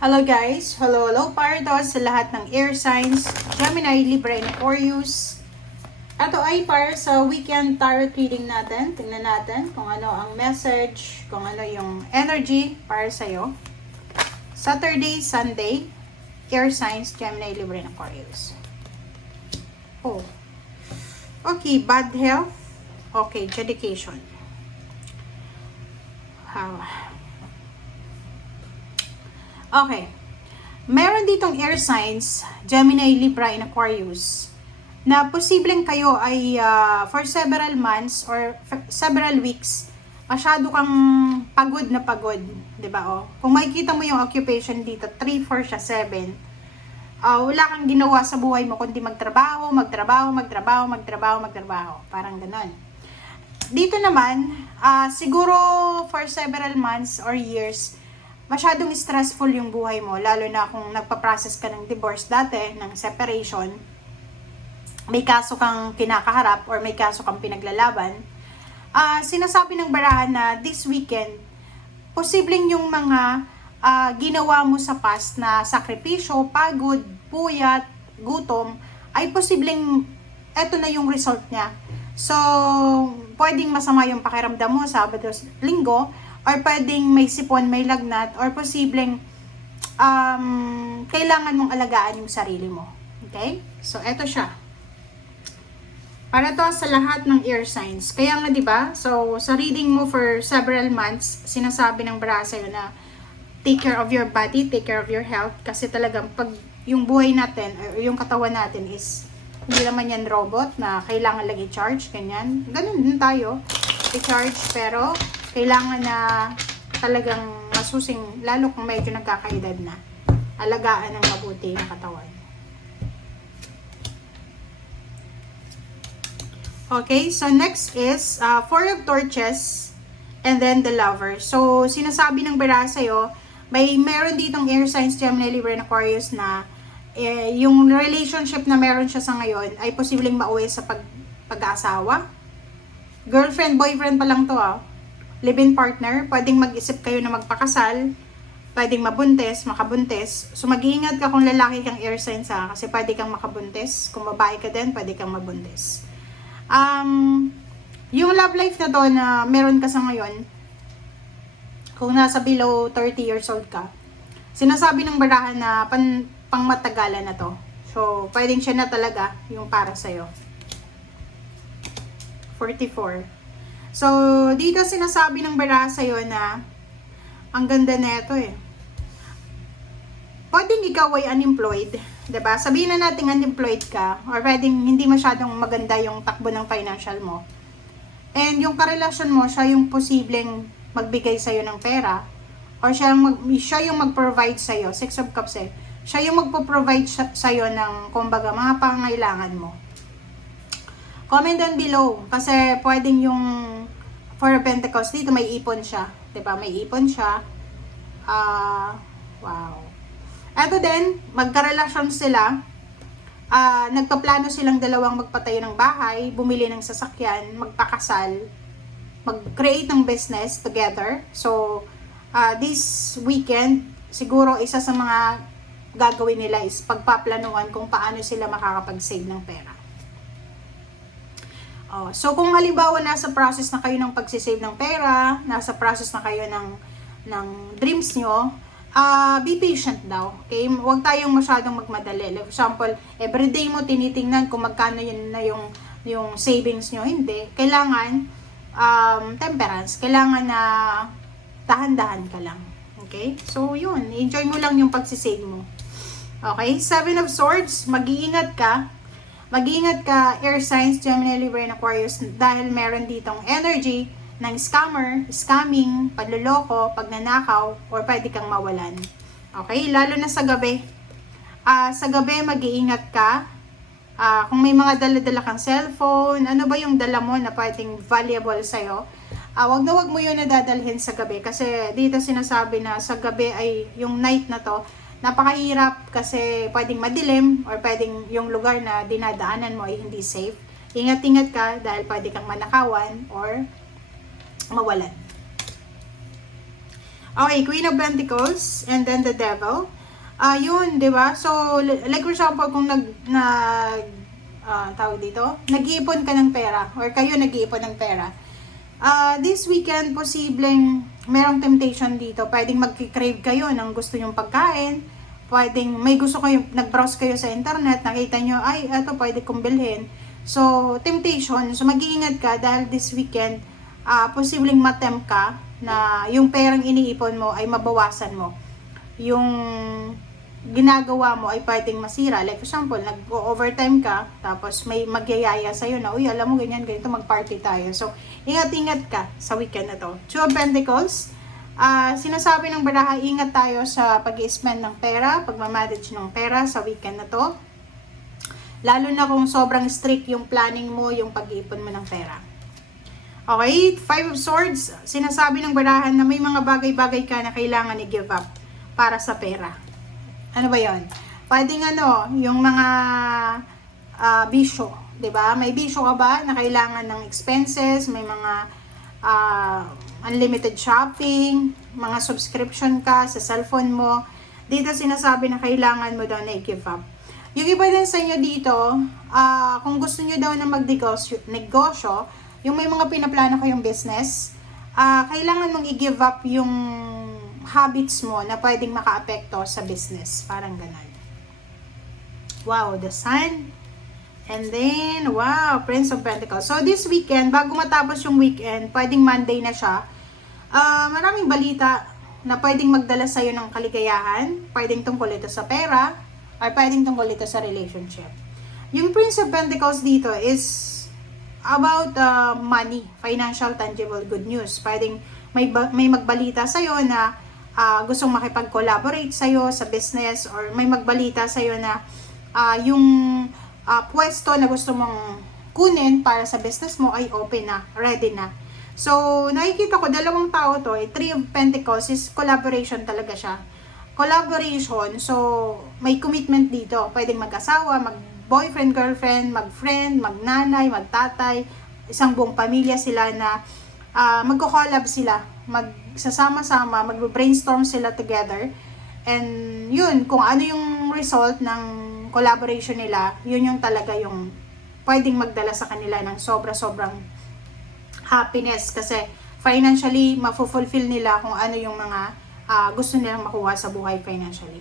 Hello guys! Hello para sa lahat ng air signs, Gemini, Libra, and Aquarius. Ito ay para sa weekend tarot reading natin. Tingnan natin kung ano ang message, kung ano yung energy para sa'yo. Saturday, Sunday, air signs, Gemini, Libra, and Aquarius. Oh. Okay, bad health. Okay, dedication. Okay. Meron ditong air signs, Gemini, Libra, and Aquarius, na posibleng kayo ay for several months or several weeks, masyado kang pagod na pagod. 'Di ba? Oh? Kung makikita mo yung occupation dito, 3, 4 siya, 7. Wala kang ginawa sa buhay mo kundi magtrabaho. Parang ganon. Dito naman, siguro for several months or years, masyadong stressful yung buhay mo, lalo na kung nagpa-process ka ng divorce dati, ng separation, may kaso kang kinakaharap or may kaso kang pinaglalaban. Sinasabi ng barahan na this weekend, posibleng yung mga ginawa mo sa past na sakripisyo, pagod, puyat, gutom, ay posibleng eto na yung result niya. So, pwedeng masama yung pakiramdam mo Sabado, Linggo, or pwedeng may sipon, may lagnat, or posibleng kailangan mong alagaan yung sarili mo. Okay? So, eto siya. Para to sa lahat ng air signs. Kaya nga, di ba? So, sa reading mo for several months, sinasabi ng bara sa'yo na take care of your body, take care of your health. Kasi talagang pag yung buhay natin, or yung katawan natin is, hindi naman yan robot na kailangan lagi charge, ganyan. Ganun din tayo, i-charge, pero kailangan na talagang masusing, lalo kung medyo nagkakaedad na, alagaan ng mabuti ng katawan. Okay, so next is Four of Torches and then the Lover. So, sinasabi ng bara sa'yo, meron ditong air signs, Gemini, Libra, and Aquarius na yung relationship na meron siya sa ngayon ay posibleng mauwi sa pag-aasawa. Girlfriend, boyfriend pa lang to live-in partner, pwedeng mag-isip kayo na magpakasal, pwedeng mabuntis, makabuntis. So mag-iingat ka kung lalaki kang air signs kasi pwede kang makabuntis. Kung babae ka din, pwede kang mabuntis. Yung love life na to na meron ka sa ngayon, kung nasa below 30 years old ka, sinasabi ng barahan na pangmatagalan na to. So, pwedeng siya na talaga yung para sa'yo. 44. So, dito sinasabi ng bara sa'yo na ang ganda na ito Pwedeng ikaw ay unemployed, 'di ba? Sabihin na natin unemployed ka or pwedeng hindi masyadong maganda yung takbo ng financial mo. And yung karelasyon mo, siya yung posibleng magbigay sa'yo ng pera or siya yung mag-provide sa'yo, Six of Cups siya yung magpo-provide sa'yo ng, kumbaga, mga pangangailangan mo. Comment down below kasi pwedeng yung Four of Pentacles dito may ipon siya, 'di ba? May ipon siya. Wow. Eto din, magkarelasyon sila. Nagpaplano silang dalawang magpatayo ng bahay, bumili ng sasakyan, magpakasal, mag-create ng business together. So, this weekend, siguro isa sa mga gagawin nila is pagpaplanuhan kung paano sila makakapag-save ng pera. So kung halimbawa nasa process na kayo ng pagsisave ng pera, nasa process na kayo ng dreams nyo, be patient daw. Okay? Huwag tayong masyadong magmadali. Like example, everyday mo tinitingnan kung magkano yun na yung savings nyo. Hindi. Kailangan temperance. Kailangan na dahan-dahan ka lang. Okay? So yun, enjoy mo lang yung pagsisave mo. Okay? Seven of Swords, mag-iingat ka. Mag-iingat ka, air signs, Gemini, Libra, and Aquarius, dahil meron ditong energy ng scammer, scamming, panloloko, pagnanakaw, or pwede kang mawalan. Okay? Lalo na sa gabi. Sa gabi, mag-iingat ka. Kung may mga dala-dala kang cellphone, ano ba yung dala mo na pwedeng valuable sa'yo, wag na wag mo yun nadadalhin sa gabi. Kasi dito sinasabi na sa gabi ay yung night na to, napakahirap kasi pwedeng madilim or pwedeng yung lugar na dinadaanan mo ay hindi safe. Ingat-ingat ka dahil pwede kang manakawan or mawalan. Okay, Queen of Pentacles and then the Devil. Yun, 'di ba? So like for example, kung tawag dito, nag-iipon ka ng pera or kayo nag-iipon ng pera. This weekend posibleng merong temptation dito. Pwedeng magki-crave kayo ng gusto nyong pagkain. Pwedeng may gusto kayo, nag-browse kayo sa internet, nakita nyo, ay, eto pwede kong bilhin. So, temptation. So, mag-iingat ka dahil this weekend, posibleng matempt ka na yung perang iniipon mo ay mabawasan mo. Yung ginagawa mo ay pwedeng masira. Like for example, nag-overtime ka, tapos may magyayaya sa'yo na, uy, alam mo, ganyan, ganito, mag-party tayo. So, ingat-ingat ka sa weekend na to. Two of Pentacles, sinasabi ng baraha, ingat tayo sa pag-i-spend ng pera, pag-manage ng pera sa weekend na to. Lalo na kung sobrang strict yung planning mo, yung pag-iipon mo ng pera. Okay, Five of Swords, sinasabi ng barahan na may mga bagay-bagay ka na kailangan i-give up para sa pera. Ano ba yon? Pwedeng yung mga bisyo, 'di ba? May bisyo ka ba na kailangan ng expenses, may mga unlimited shopping, mga subscription ka sa cellphone mo. Dito sinasabi na kailangan mo daw na i-give up. Yung iba din sa inyo dito, kung gusto niyo daw na negosyo, yung may mga pinaplano kayong business, kailangan mong i-give up yung habits mo na pwedeng makaapekto sa business. Parang ganun. Wow, the Sun. And then, wow, Prince of Pentacles. So, this weekend, bago matapos yung weekend, pwedeng Monday na siya, maraming balita na pwedeng magdala sa'yo ng kaligayahan, pwedeng tungkol ito sa pera, or pwedeng tungkol ito sa relationship. Yung Prince of Pentacles dito is about money, financial, tangible, good news. Pwedeng may magbalita sa'yo na gustong makipag-collaborate sa'yo sa business, or may magbalita sa'yo na yung pwesto na gusto mong kunin para sa business mo ay open na, ready na. So, nakikita ko, dalawang tao to, Three of Pentacles is collaboration talaga siya. Collaboration, so may commitment dito. Pwedeng mag-asawa, mag-boyfriend, girlfriend, mag-friend, mag-nanay, mag-tatay, isang buong pamilya sila na magko-collab sila, magsasama-sama, mag-brainstorm sila together. And yun, kung ano yung result ng collaboration nila, yun yung talaga yung pwedeng magdala sa kanila ng sobra-sobrang happiness, kasi financially, mafulfill nila kung ano yung mga gusto nilang makuha sa buhay financially.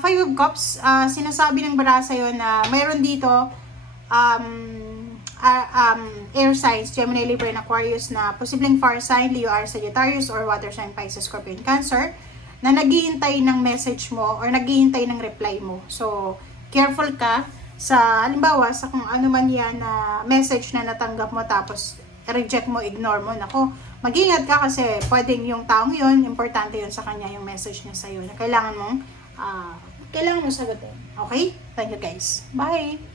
Five of Cups, sinasabi ng bara sa'yo na mayroon dito air signs, Gemini, Libra, and Aquarius na posibleng fire sign, Leo, Aries, Sagittarius, or water sign, Pisces, Scorpio, and Cancer, na naghihintay ng message mo or naghihintay ng reply mo. So, careful ka sa, halimbawa, sa kung ano man yan na message na natanggap mo tapos reject mo, ignore mo. Nako, mag-ingat ka kasi pwedeng yung taong yun, importante yun sa kanya yung message niya sa'yo na kailangan mong sagutin. Okay? Thank you guys. Bye!